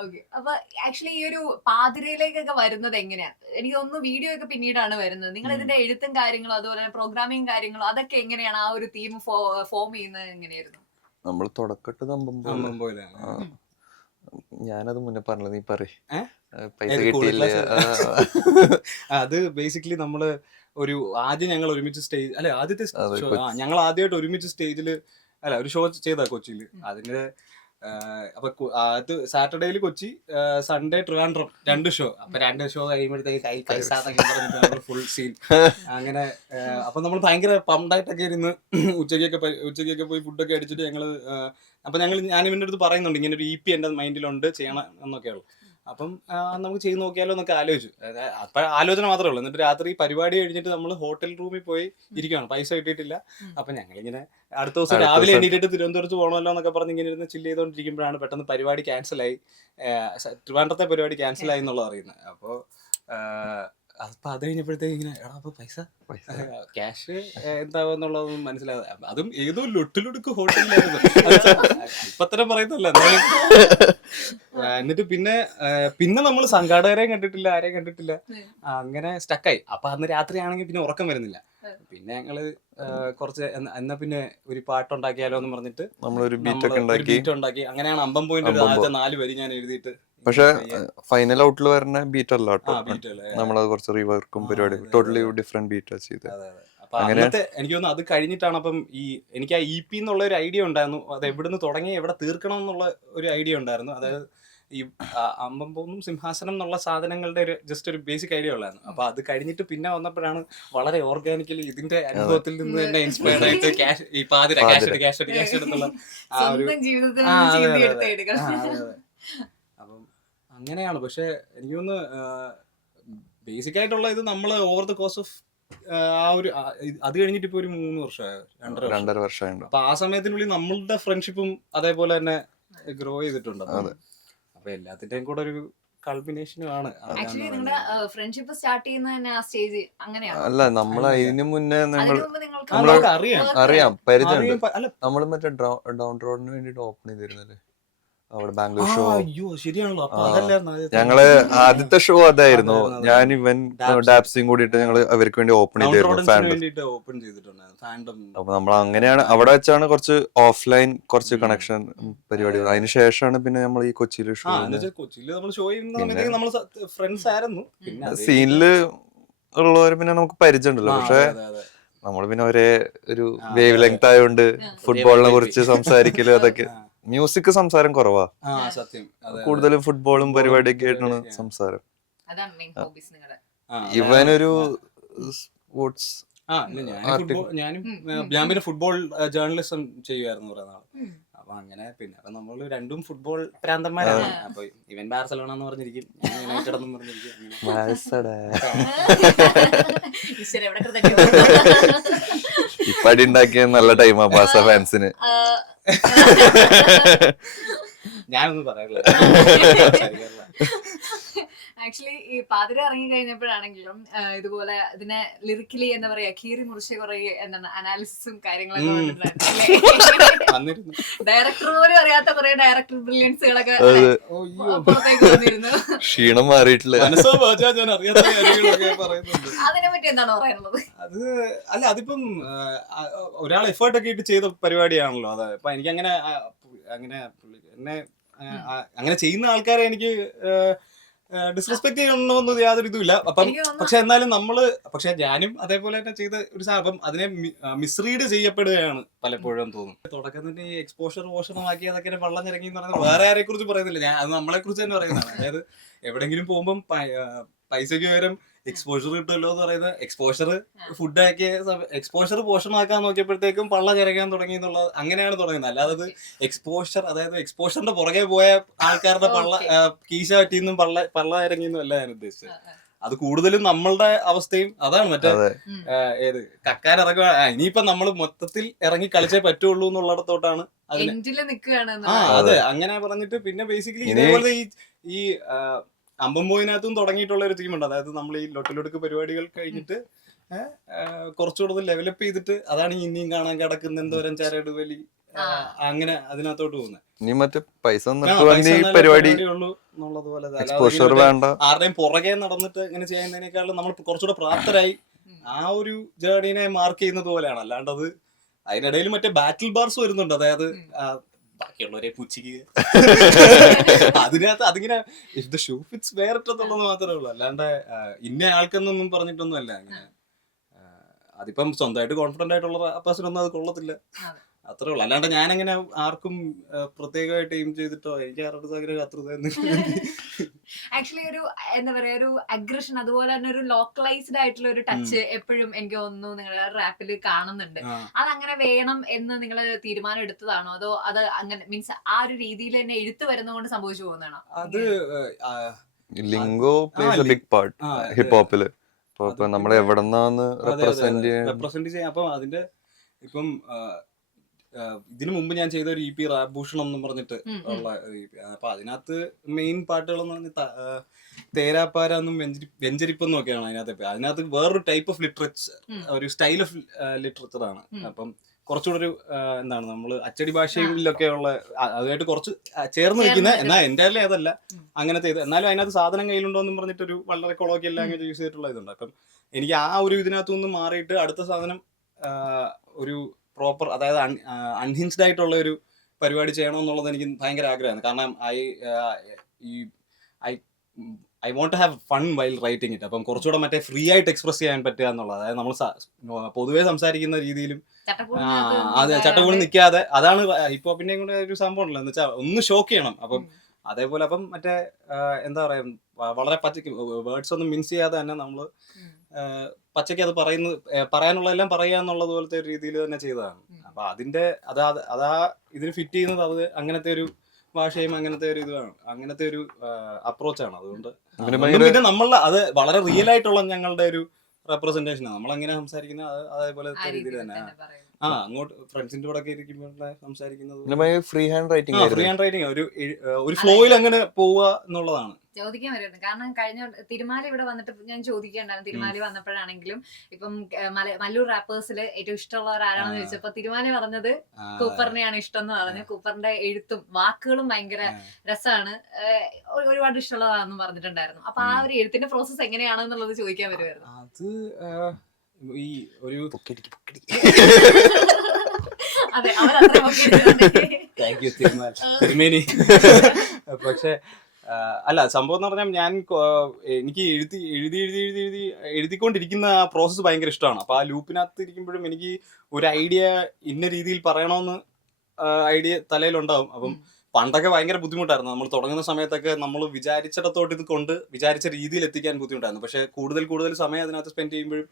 ഓക്കെ അപ്പൊ ആക്ച്വലി ഈ ഒരു പാതിരയിലേക്കൊക്കെ വരുന്നത് എങ്ങനെയാ? എനിക്ക് തോന്നുന്നു വീഡിയോ ഒക്കെ പിന്നീടാണ് വരുന്നത്. നിങ്ങൾ. ഇതിന്റെ എഴുത്തും കാര്യങ്ങളും അതുപോലെ തന്നെ പ്രോഗ്രാമിംഗ് കാര്യങ്ങളും അതൊക്കെ എങ്ങനെയാണ് ആ ഒരു തീം ഫോം ചെയ്യുന്നത് എങ്ങനെയായിരുന്നു? നമ്മൾ തുടക്കട്ട് പോലെ. ഞാനത് മുന്നേ പറഞ്ഞത് നീ പറയേ. പൈസ കിട്ടിയില്ല? അത് ബേസിക്കലി നമ്മൾ ഒരു ആദ്യം ഞങ്ങൾ ഒരുമിച്ച് സ്റ്റേജ് അല്ലെ ആദ്യത്തെ ഞങ്ങൾ ആദ്യമായിട്ട് ഒരുമിച്ച് സ്റ്റേജിൽ അല്ല ഒരു ഷോ ചെയ്താ കൊച്ചിയിൽ അതിന്റെ അപ്പൊ അത് സാറ്റർഡേയിൽ കൊച്ചി സൺഡേ ട്രിവാൻഡ്രം. രണ്ട് ഷോ അപ്പൊ രണ്ട് ഷോ കഴിയുമ്പോഴത്തേക്ക് കൈ പൈസ ഫുൾ സീൻ അങ്ങനെ അപ്പൊ നമ്മൾ ഭയങ്കര പമ്പായിട്ടൊക്കെ ഇരുന്ന് ഉച്ചയ്ക്കൊക്കെ പോയി- ഉച്ചയ്ക്കൊക്കെ പോയി ഫുഡൊക്കെ അടിച്ചിട്ട് ഞങ്ങൾ അപ്പൊ ഞങ്ങൾ ഞാൻ ഇവന്റെ അടുത്ത് പറയുന്നുണ്ട് ഇങ്ങനെ ഒരു ഇ പി എന്റെ മൈൻഡിലുണ്ട് ചെയ്യണം എന്നൊക്കെയുള്ളു. അപ്പം നമുക്ക് ചെയ്ത് നോക്കിയാലോ എന്നൊക്കെ ആലോചിച്ചു. അതായത് അപ്പൊ ആലോചന മാത്രമേ ഉള്ളൂ. എന്നിട്ട് രാത്രി പരിപാടി കഴിഞ്ഞിട്ട് നമ്മൾ ഹോട്ടൽ റൂമിൽ പോയി ഇരിക്കുകയാണ് പൈസ കിട്ടിയിട്ടില്ല. അപ്പൊ ഞങ്ങളിങ്ങനെ അടുത്ത ദിവസം രാവിലെ എണ്ണീട്ട് എണീറ്റിട്ട് തിരുവനന്തപുരത്ത് പോകണമല്ലോ എന്നൊക്കെ പറഞ്ഞ് ഇങ്ങനെ ഇരുന്ന് ചില്ല് ചെയ്തോണ്ടിരിക്കുമ്പോഴാണ് പെട്ടെന്ന് പരിപാടി ക്യാൻസലായി ട്രിവാൻഡ്രത്തെ പരിപാടി ക്യാൻസലായി എന്നുള്ളത് അറിയുന്നത് അപ്പോൾ അപ്പൊ അത് കഴിഞ്ഞപ്പോഴത്തേക്ക് ഇങ്ങനെ എടാ അപ്പൊ പൈസ? പൈസ. ക്യാഷ് എന്താവെന്നുള്ളതൊന്നും മനസ്സിലാകാതെ അതും ഏതോ ലൊട്ടിലൊടുക്ക് ഹോട്ടലിലായിരുന്നു. അല്പത്തരം പറയുന്നല്ല എന്നിട്ട് പിന്നെ പിന്നെ നമ്മൾ സംഘാടകരെയും കണ്ടിട്ടില്ല ആരെയും കണ്ടിട്ടില്ല. അങ്ങനെ സ്റ്റക്കായി അപ്പൊ അന്ന് രാത്രിയാണെങ്കിൽ പിന്നെ ഉറക്കം വരുന്നില്ല. പിന്നെ ഞങ്ങൾ കുറച്ച് എന്നാ- പിന്നെ ഒരു പാട്ടുണ്ടാക്കിയാലോ എന്ന് പറഞ്ഞിട്ട് നമ്മളൊരു ബീറ്റ് ഉണ്ടാക്കി. ബീറ്റ് ഉണ്ടാക്കി. അങ്ങനെയാണ് അമ്പം പോയിന്റ് ആദ്യത്തെ നാല് വരി ഞാൻ എഴുതിയിട്ട് പക്ഷെ ഫൈനൽ ഔട്ടിൽ വരുന്ന ബീറ്റ് അല്ല നമ്മളത് കുറച്ച് റീവർക്കും പരിപാടി ടോട്ടലി. ഡിഫറെന്റ് ബീറ്റ് ചെയ്ത്. അതെ അതെ. അപ്പൊ അങ്ങനെ- അന്നത്തെ എനിക്ക് തോന്നുന്നു അത് കഴിഞ്ഞിട്ടാണ് അപ്പം ഈ എനിക്ക് ആ ഇ പി എന്നുള്ള ഒരു ഐഡിയ ഉണ്ടായിരുന്നു. അത് എവിടുന്ന് തുടങ്ങി എവിടെ തീർക്കണം എന്നുള്ള ഒരു ഐഡിയ ഉണ്ടായിരുന്നു. അതായത് ഈ അമ്പമ്പൊന്നും സിംഹാസനം എന്നുള്ള സാധനങ്ങളുടെ ഒരു ജസ്റ്റ് ഒരു ബേസിക് ഐഡിയ ഉള്ളായിരുന്നു. അപ്പൊ അത് കഴിഞ്ഞിട്ട് പിന്നെ വന്നപ്പോഴാണ് വളരെ ഓർഗാനിക്കലി ഇതിന്റെ അനുഭവത്തിൽ നിന്ന് തന്നെ ഇൻസ്പയർഡ് ആയിട്ട് ക്യാഷ് ഈ പാതിര ക്യാഷ്. ക്യാഷ് ക്യാഷ് എന്നുള്ള ആ ഒരു അങ്ങനെയാണ്. പക്ഷെ എനിക്കൊന്ന് ബേസിക് ആയിട്ടുള്ള ഇത് നമ്മൾ ഓവർ ദ കോഴ്സ് ഓഫ് ആ ഒരു അത് കഴിഞ്ഞിട്ട് ഇപ്പൊ ഒരു മൂന്ന് വർഷമായോ രണ്ടര വർഷം. രണ്ടര വർഷമായിട്ട് അപ്പൊ ആ സമയത്തിനുള്ളിൽ നമ്മളുടെ ഫ്രണ്ട്ഷിപ്പും അതേപോലെ തന്നെ ഗ്രോ ചെയ്തിട്ടുണ്ട്. അപ്പം എല്ലാത്തിന്റെയും കൂടെ ഒരു നിങ്ങളുടെ ഫ്രണ്ട്ഷിപ്പ് സ്റ്റാർട്ട് ചെയ്യുന്നത് ആ സ്റ്റേജ് അങ്ങനെയാണ്. അല്ല നമ്മൾ മുന്നേ നമ്മൾ അറിയാം. നമ്മൾ മറ്റേ ഡൗൺ റോഡിന് വേണ്ടിട്ട് ഓപ്പൺ ചെയ്തിരുന്നല്ലേ? അവിടെ ബാംഗ്ലൂർ ഷോ അയ്യോ ശരിയാണല്ലോ അപ്പൊ ആ. അതല്ലായിരുന്നു ആദ്യത്തെ. ഞങ്ങൾ ആദ്യത്തെ ഷോ അതായിരുന്നു. ഞാൻ ഇവൻ ഡാപ്സ്. ഡാപ്സിയും കൂടിയിട്ട് ഞങ്ങൾ അവർക്ക് വേണ്ടി ഓപ്പൺ ചെയ്തിരുന്നു ഓപ്പൺ ചെയ്തിട്ടുണ്ടായിരുന്നു അപ്പൊ നമ്മൾ അങ്ങനെയാണ് അവിടെ വെച്ചാണ് കുറച്ച് ഓഫ്ലൈൻ കുറച്ച് കണക്ഷൻ പരിപാടികൾ അതിന് ശേഷമാണ് പിന്നെ നമ്മൾ ഈ കൊച്ചിയിൽ ഷോ കൊച്ചിയിൽ നമ്മൾ ഷോ നമ്മൾ ഫ്രണ്ട്സ് ആയിരുന്നു പിന്നെ സീനിൽ ഉള്ളവര് പിന്നെ നമുക്ക് പരിചയമുണ്ടല്ലോ ഉണ്ടല്ലോ പക്ഷെ അതെ, അതെ, അതെ. നമ്മൾ പിന്നെ ഒരേ ഒരു വേവ്. ലെങ്ത് ആയതുകൊണ്ട്. ഫുട്ബോളിനെ കുറിച്ച് സംസാരിക്കലും അതൊക്കെ മ്യൂസിക് സംസാരം കുറവാ. ആ സത്യം. കൂടുതലും ഫുട്ബോളും പരിപാടിയൊക്കെ ആയിട്ടാണ് സംസാരം. ഇവനൊരു സ്പോർട്സ് ആ ഞാൻ പിന്നെ ഫുട്ബോൾ ജേർണലിസം ചെയ്യുമായിരുന്നു കുറെ നാൾ ഉം. അപ്പൊ അങ്ങനെ പിന്നെ അപ്പൊ നമ്മൾ രണ്ടും ഫുട്ബോൾ പ്രാന്തന്മാരാണ്. അപ്പൊ ഇവൻ ബാർസലോണ എന്ന് പറഞ്ഞിരിക്കും യുണൈറ്റഡ് എന്ന് പറഞ്ഞിരിക്കും ഇപ്പടി ഉണ്ടാക്കിയ നല്ല ടൈമാ ബാസ ഫാൻസിന് ഞാനൊന്നും പറയാറില്ല. ആക്ച്വലി ഈ പാതിര ഇറങ്ങി കഴിഞ്ഞപ്പോഴാണെങ്കിലും ഇതുപോലെ ഇതിനെ ലിറിക്കലി എന്താ പറയാ കീറി മുറിച്ച് കുറെ എന്താണ് അനാലിസിസും കാര്യങ്ങളൊക്കെ. ഡയറക്ടർ പോലും അറിയാത്ത കുറെ ഡയറക്ടർ ബ്രില്യൻസുകളൊക്കെ അത്. പുറത്തേക്ക് വന്നിരുന്നു. ക്ഷീണം മാറിയിട്ടില്ല. അതിനെ പറ്റി എന്താണ് പറയാനുള്ളത്? അത് അല്ല അതിപ്പം ഒരാൾ എഫേർട്ട് ഒക്കെ ഇട്ട് ചെയ്ത പരിപാടിയാണല്ലോ. അത് അപ്പൊ എനിക്ക് അങ്ങനെ അങ്ങനെ എന്നെ അങ്ങനെ ചെയ്യുന്ന ആൾക്കാരെ എനിക്ക് ഡിസ്റെസ്പെക്ട് ചെയ്യണമെന്നൊന്നും യാതൊരു ഇതുമില്ല. അപ്പം പക്ഷെ എന്നാലും നമ്മൾ പക്ഷെ ഞാനും അതേപോലെ തന്നെ ചെയ്ത ഒരു സാധനം അപ്പം അതിനെ മിസ്റീഡ് ചെയ്യപ്പെടുകയാണ് പലപ്പോഴും തോന്നുന്നു. തുടക്കം തന്നെ ഈ എക്സ്പോഷർ പോഷണമാക്കി അതൊക്കെ വള്ളം ഇറങ്ങി എന്ന് പറയുന്നത് വേറെ ആരെ കുറിച്ച് പറയുന്നില്ല. ഞാൻ അത് നമ്മളെ കുറിച്ച് തന്നെ പറയുന്നതാണ്. അതായത് എവിടെങ്കിലും പോകുമ്പോൾ പൈസയ്ക്ക് പകരം എക്സ്പോഷർ കിട്ടുമല്ലോ എന്ന് പറയുന്നത് എക്സ്പോഷർ ഫുഡ് ആക്കിയ എക്സ്പോഷർ പോഷണമാക്കാൻ നോക്കിയപ്പോഴത്തേക്കും പള്ള ചിരകാൻ തുടങ്ങി എന്നുള്ളത് അങ്ങനെയാണ് തുടങ്ങുന്നത്. അല്ലാതെ എക്സ്പോഷർ അതായത് എക്സ്പോഷറിന്റെ പുറകെ പോയ ആൾക്കാരുടെ പള്ള കീശ പറ്റിയെന്നും പള്ള പള്ള ഇറങ്ങിയെന്നും അല്ല ഞാൻ ഉദ്ദേശിച്ചത്. അത് കൂടുതലും നമ്മളുടെ അവസ്ഥയും അതാണ് മറ്റേ ഏത് കക്കാൻ ഇറങ്ങുക ഇനിയിപ്പൊ നമ്മൾ മൊത്തത്തിൽ ഇറങ്ങി കളിച്ചേ പറ്റുള്ളൂ എന്നുള്ളിടത്തോട്ടാണ് ആ അതെ അങ്ങനെ പറഞ്ഞിട്ട് പിന്നെ ബേസിക്കലി ഇതേപോലെ ഈ ഈ അമ്പമ്പോയിനകത്തും തുടങ്ങിയിട്ടുള്ള ഒരു തീമുണ്ട് അതായത് നമ്മൾ ഈ ലൊട്ടിലൊടുക്ക് പരിപാടികൾ കഴിഞ്ഞിട്ട് കുറച്ചുകൂടെ ലെവലപ്പ് ചെയ്തിട്ട് അതാണ് ഈ ഇനിയും കാണാൻ കിടക്കുന്ന എന്തോരം ചരട് വലി ആ, ആ. അങ്ങനെ അതിനകത്തോട്ട് പോകുന്നത് ഇനി മറ്റേ പൈസ പരിപാടി എക്സ്പോഷർ വേണ്ട. ആരുടെയും പുറകെ നടന്നിട്ട് ഇങ്ങനെ ചെയ്യുന്നതിനേക്കാളും നമ്മൾ കുറച്ചുകൂടെ പ്രാപ്തരായി ആ ഒരു ജേർണിനെ മാർക്ക് ചെയ്യുന്നത് പോലെയാണ്. അല്ലാണ്ട് അത് അതിനിടയിൽ മറ്റേ ബാറ്റിൽ ബാർസ് വരുന്നുണ്ട്. അതായത് ബാക്കിയുള്ളവരെ പുച്ഛിക്കുക. അതിനകത്ത് അതിങ്ങനെ ഇഫ് ദ ഷൂ ഫിറ്റ്സ് വേറിട്ടെന്നുള്ളത് മാത്രമേ ഉള്ളൂ. അല്ലാണ്ട് ഇന്ന ആൾക്കെന്നൊന്നും പറഞ്ഞിട്ടൊന്നും അല്ല അങ്ങനെ അതിപ്പം സ്വന്തമായിട്ട് കോൺഫിഡന്റ് ആയിട്ടുള്ള പേഴ്സണൊന്നും അത് കൊള്ളത്തില്ല. അത്രേ ഉള്ളൂ. അല്ലാണ്ട് ഞാനങ്ങനെ ആർക്കും പ്രത്യേകമായിട്ട് എയിം ചെയ്തിട്ടോ എനിക്ക് ആരുടെ ആഗ്രഹം അത്ര ആക്ച്വലി ഒരു എന്താ പറയാ ഒരു അഗ്രഷൻ അതുപോലെ തന്നെ ഒരു ലോക്കലൈസ്ഡ് ആയിട്ടുള്ള ഒരു ടച്ച് എപ്പോഴും എനിക്ക് തോന്നുന്നു നിങ്ങളുടെ റാപ്പിൽ കാണുന്നുണ്ട്. അത് അങ്ങനെ വേണം എന്ന് നിങ്ങൾ തീരുമാനം എടുത്തതാണോ? അതോ അത് അങ്ങനെ മീൻസ് ആ ഒരു രീതിയിൽ തന്നെ എഴുത്ത് വരുന്നതുകൊണ്ട് സംഭവിച്ചു പോകുന്നതാണോ? അത് lingo plays a big part hip ഹോപ്പിൽ ഇപ്പൊ പിന്നെ- എവിടെന്നാന്ന് റെപ്രസെന്റ് ചെയ്യാൻ റെപ്രസെന്റ് അപ്പം അതിന്റെ ഇപ്പം ഇതിനു മുമ്പ് ഞാൻ ചെയ്ത ഒരു ഇ പി റാഭൂഷണം എന്ന് പറഞ്ഞിട്ട്. ഉള്ള അപ്പൊ അതിനകത്ത് മെയിൻ പാട്ടുകൾ എന്ന് പറഞ്ഞ തേരാപ്പാര എന്നും വെഞ്ചരി വെഞ്ചരിപ്പെന്നും ഒക്കെയാണ് അതിനകത്ത്. അതിനകത്ത് വേറൊരു ടൈപ്പ് ഓഫ് ലിറ്ററേച്ചർ ഒരു സ്റ്റൈൽ ഓഫ് ലിറ്ററേച്ചർ ആണ്. അപ്പം കുറച്ചുകൂടെ ഒരു എന്താണ് നമ്മൾ അച്ചടി ഭാഷയിലൊക്കെ ഉള്ള അതായിട്ട് അതുമായിട്ട് കുറച്ച് ചേർന്ന് നിൽക്കുന്ന എന്നാൽ എന്റെ അതല്ല. അങ്ങനത്തെ ഇത് എന്നാലും അതിനകത്ത് സാധനം കയ്യിലുണ്ടോ എന്ന് പറഞ്ഞിട്ടൊരു വളരെ കൊളോക്കിയൽ ലാംഗ്വേജ് യൂസ് ചെയ്തിട്ടുള്ള ഇതുണ്ട്. അപ്പം എനിക്ക് ആ ഒരു ഇതിനകത്തു നിന്ന് മാറിയിട്ട് അടുത്ത സാധനം ഒരു പ്രോപ്പർ അതായത് അൺഹിൻസ്ഡ് ആയിട്ടുള്ള ഒരു പരിപാടി ചെയ്യണമെന്നുള്ളത് എനിക്ക് ഭയങ്കര ആഗ്രഹമാണ്. കാരണം ഐ ഈ I I want to have fun while writing it അപ്പം കുറച്ചുകൂടെ മറ്റേ ഫ്രീ ആയിട്ട് എക്സ്പ്രസ് ചെയ്യാൻ പറ്റുക എന്നുള്ളത്. അതായത് നമ്മൾ പൊതുവെ സംസാരിക്കുന്ന രീതിയിലും അതെ ചട്ടക്കൂടി നിൽക്കാതെ അതാണ് ഹിപ്പ് ഹോപ്പിന്റെയും കൂടെ ഒരു സംഭവം ഉണ്ടല്ലോ. എന്ന് വെച്ചാൽ ഒന്ന് ഷോക്ക് ചെയ്യണം. അപ്പം അതേപോലെ അപ്പം മറ്റേ എന്താ പറയാ വളരെ പച്ചക്ക് വേർഡ്സ് ഒന്നും മിൻസ് ചെയ്യാതെ തന്നെ നമ്മൾ പച്ചയ്ക്ക് അത് പറയുന്നത് പറയാനുള്ള പറയാനുള്ളതെല്ലാം പറയുക എന്നുള്ളത് പോലത്തെ ഒരു രീതിയിൽ തന്നെ ചെയ്തതാണ്. അപ്പൊ അതിന്റെ അതാ അതാ ഇതിന് ഫിറ്റ് ചെയ്യുന്നത് അത് അങ്ങനത്തെ ഒരു ഭാഷയും അങ്ങനത്തെ ഒരു ഇതാണ് അങ്ങനത്തെ ഒരു അപ്രോച്ചാണ് അതുകൊണ്ട് പിന്നെ നമ്മൾ നമ്മളുടെ അത് വളരെ റിയൽ ആയിട്ടുള്ള ഞങ്ങളുടെ ഒരു റെപ്രസെന്റേഷൻ നമ്മൾ എങ്ങനെ സംസാരിക്കുന്നത് അത് അതേപോലെ രീതിയിൽ തന്നെ. ആ. അങ്ങോട്ട് ഫ്രണ്ട്സിന്റെ കൂടെ ഇരിക്കുമ്പോൾ സംസാരിക്കുന്നത് free hand writing free hand writing ഒരു ഒരു ഫ്ലോയിൽ അങ്ങനെ പോവുക എന്നുള്ളതാണ്. ചോദിക്കാൻ വരുമായിരുന്നു കാരണം കഴിഞ്ഞ തിരുമാല ഇവിടെ വന്നിട്ട് ഞാൻ ചോദിക്കേണ്ടായിരുന്നു. തിരുമാലി വന്നപ്പോഴാണെങ്കിലും ഇപ്പം മല്ലൂർ റാപ്പേഴ്സിൽ ഏറ്റവും ഇഷ്ടമുള്ളവർ ആരാണെന്ന്. ചോദിച്ചപ്പോ തിരുമാലി പറഞ്ഞത് കൂപ്പറിനെയാണ് ഇഷ്ടം എന്ന് പറഞ്ഞു കൂപ്പറിന്റെ എഴുത്തും വാക്കുകളും ഭയങ്കര. രസമാണ് ഒരുപാട് ഇഷ്ടമുള്ളതാണെന്ന് പറഞ്ഞിട്ടുണ്ടായിരുന്നു. അപ്പൊ ആ ഒരു എഴുത്തിന്റെ പ്രോസസ് എങ്ങനെയാണെന്നുള്ളത് ചോദിക്കാൻ വരുമായിരുന്നു അത് ഈ ഒരു അതെ അവരത്ര താങ്ക് യു തിരുമേനി. പക്ഷെ അല്ല സംഭവം എന്ന് പറഞ്ഞാൽ ഞാൻ എനിക്ക് എഴുതി എഴുതി എഴുതി എഴുതി എഴുതി എഴുതിക്കൊണ്ടിരിക്കുന്ന ആ പ്രോസസ്സ് ഭയങ്കര ഇഷ്ടമാണ്. അപ്പൊ ആ ലൂപ്പിനകത്ത് ഇരിക്കുമ്പോഴും എനിക്ക് ഒരു ഐഡിയ ഇന്ന രീതിയിൽ പറയണമെന്ന് ഐഡിയ തലയിലുണ്ടാവും. അപ്പം പണ്ടൊക്കെ ഭയങ്കര ബുദ്ധിമുട്ടായിരുന്നു. നമ്മൾ തുടങ്ങുന്ന സമയത്തൊക്കെ നമ്മൾ വിചാരിച്ചിടത്തോട്ട് ഇത് കൊണ്ട് വിചാരിച്ച രീതിയിൽ എത്തിക്കാൻ ബുദ്ധിമുട്ടായിരുന്നു. പക്ഷെ കൂടുതൽ കൂടുതൽ സമയം അതിനകത്ത് സ്പെൻഡ് ചെയ്യുമ്പോഴും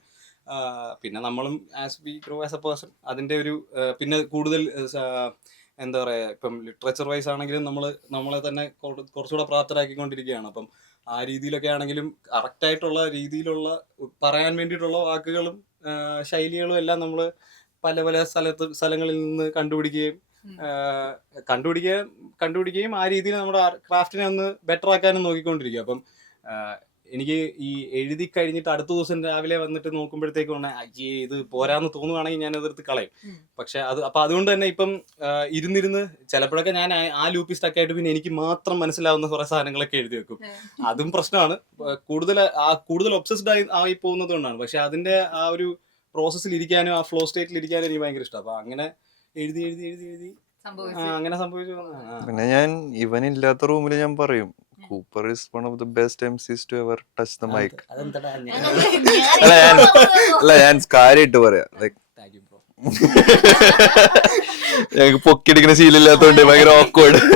പിന്നെ നമ്മളും as we grow as a person അതിന്റെ ഒരു പിന്നെ കൂടുതൽ എന്താ പറയുക ഇപ്പം ലിറ്ററേച്ചർ വൈസ് ആണെങ്കിലും നമ്മൾ നമ്മളെ തന്നെ കുറ- കുറച്ചുകൂടെ പ്രാപ്തരാക്കിക്കൊണ്ടിരിക്കുകയാണ് അപ്പം ആ രീതിയിലൊക്കെ ആണെങ്കിലും കറക്റ്റായിട്ടുള്ള രീതിയിലുള്ള പറയാൻ വേണ്ടിയിട്ടുള്ള വാക്കുകളും ശൈലികളും എല്ലാം നമ്മൾ പല പല സ്ഥലത്ത് സ്ഥലങ്ങളിൽ നിന്ന് കണ്ടുപിടിക്കുകയും. കണ്ടുപിടിക്കുകയും കണ്ടുപിടിക്കുകയും ആ രീതിയിൽ നമ്മുടെ ക്രാഫ്റ്റിനെ ഒന്ന് ബെറ്റർ ആക്കാനും നോക്കിക്കൊണ്ടിരിക്കുക അപ്പം എനിക്ക് ഈ എഴുതി കഴിഞ്ഞിട്ട് അടുത്ത ദിവസം രാവിലെ വന്നിട്ട് നോക്കുമ്പോഴത്തേക്കും അയ്യേ ഇത് പോരാന്ന് തോന്നുവാണെങ്കിൽ ഞാൻ അതെടുത്ത് കളയും. പക്ഷെ അത് അപ്പൊ അതുകൊണ്ട് തന്നെ ഇപ്പം ഇരുന്നിരുന്ന് ചിലപ്പോഴൊക്കെ ഞാൻ ആ- ലൂപ്പി സ്റ്റക്ക് ആയിട്ട് പിന്നെ എനിക്ക് മാത്രം മനസ്സിലാവുന്ന കുറെ സാധനങ്ങളൊക്കെ എഴുതി വെക്കും. അതും പ്രശ്നമാണ്. കൂടുതൽ ആ കൂടുതൽ ഒബ്സസ്ഡ് ആയി ആയി പോകുന്നത് കൊണ്ടാണ്. പക്ഷെ അതിന്റെ ആ ഒരു പ്രോസസ്സിൽ ഇരിക്കാനും ആ ഫ്ലോ സ്റ്റേറ്റിൽ ഇരിക്കാനും എനിക്ക് ഭയങ്കര ഇഷ്ടം. അപ്പൊ അങ്ങനെ എഴുതി എഴുതി എഴുതി എഴുതി സംഭവിച്ചു. അങ്ങനെ സംഭവിച്ചു. പിന്നെ ഞാൻ ഇവനില്ലാത്ത റൂമിൽ ഞാൻ പറയും Cooper is one of the best MCs to ever touch the mic അല്ല ഞാൻ അല്ല ഞാൻ കാര്യമായിട്ട് പറയാം. Bro. ഞങ്ങൾക്ക് പൊക്കിടിക്കുന്ന ശീലമില്ലാത്തോണ്ട് ഭയങ്കര ഓക്കേഡ്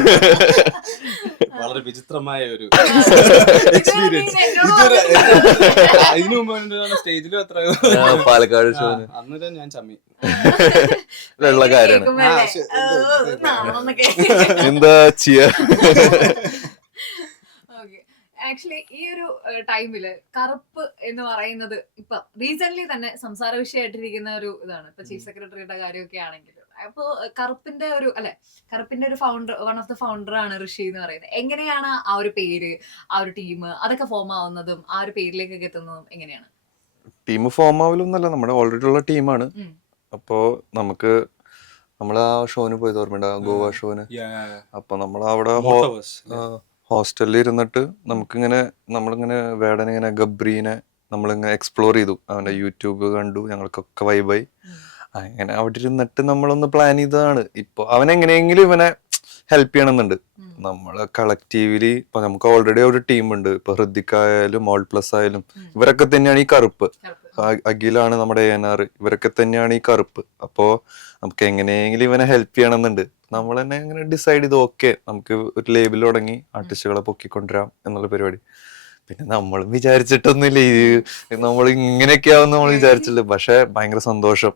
വളരെ വിചിത്രമായ ഒരു എക്സ്പീരിയൻസ് ഇതിനു മുമ്പ് സ്റ്റേജിലും അത്ര പാലക്കാട് ഷോ അന്നേരം ഞാൻ ചമ്മി. വെള്ളക്കാരാണ്. എന്താ ചെയ്യാ? ആക്ച്വലി ഈ ഒരു ടൈമിൽ കറുപ്പ് എന്ന് പറയുന്നത് ഇപ്പൊ റീസെന്റ് തന്നെ സംസാര വിഷയമായിട്ടിരിക്കുന്ന ഒരു ഇതാണ്. ഇപ്പൊ ചീഫ് സെക്രട്ടറിയുടെ കാര്യമൊക്കെ ആണെങ്കിലും. അപ്പോ കറുപ്പിന്റെ ഒരു അല്ലെ കറുപ്പിന്റെ ഒരു founder one of the founder ആണ് ഋഷി എന്ന് പറയുന്നത്. എങ്ങനെയാണ് ആ ഒരു പേര് ആ ഒരു ടീം അതൊക്കെ ഫോം ആവുന്നതും ആ ഒരു പേരിലേക്കൊക്കെ എത്തുന്നതും എങ്ങനെയാണ്? ടീം ഫോം ആവലൊന്നല്ല നമ്മുടെ ഓൾറെഡി ഉള്ള ടീമാണ് അപ്പോ നമുക്ക് നമ്മൾ ആ ഷോന് പോയത് ഓർമ്മയുണ്ട്? ഗോവ ഷോന്? അപ്പൊ നമ്മൾ അവിടെ ഹോസ്റ്റലിൽ ഇരുന്നിട്ട് നമുക്കിങ്ങനെ നമ്മളിങ്ങനെ വേടനിങ്ങനെ ഗബ്രീനെ നമ്മളിങ്ങനെ എക്സ്പ്ലോർ ചെയ്തു. അവന്റെ യൂട്യൂബ് കണ്ടു ഞങ്ങൾക്കൊക്കെ വൈബായി അങ്ങനെ അവിടെ ഇരുന്നിട്ട് നമ്മളൊന്ന് പ്ലാൻ ചെയ്തതാണ്. ഇപ്പൊ അവൻ എങ്ങനെയെങ്കിലും ഇവനെ ഹെൽപ്പ് ചെയ്യണമെന്നുണ്ട്. നമ്മൾ കളക്റ്റീവ്ലി ഇപ്പൊ നമുക്ക് ഓൾറെഡി ഒരു ടീം ഉണ്ട്. ഇപ്പൊ ഹൃദിക് ആയാലും ഓൾ പ്ലസ് ആയാലും ഇവരൊക്കെ തന്നെയാണ് ഈ കറുപ്പ്. കറുപ്പ്. അഖിലാണ് നമ്മുടെ എൻ ആർ ഇവരൊക്കെ തന്നെയാണ് ഈ കറുപ്പ്. അപ്പോ നമുക്ക് എങ്ങനെയെങ്കിലും ഇവനെ ഹെൽപ്പ് ചെയ്യണമെന്നുണ്ട്. നമ്മൾ തന്നെ അങ്ങനെ ഡിസൈഡ് ചെയ്ത് ഓക്കെ നമുക്ക് ഒരു ലേബിൾ തുടങ്ങി ആർട്ടിസ്റ്റുകളെ പൊക്കിക്കൊണ്ടുവരാം എന്നുള്ള പരിപാടി. പിന്നെ നമ്മൾ വിചാരിച്ചിട്ടൊന്നുമില്ല ഈ നമ്മൾ ഇങ്ങനെയൊക്കെയാവും നമ്മൾ വിചാരിച്ചില്ല പക്ഷെ ഭയങ്കര സന്തോഷം.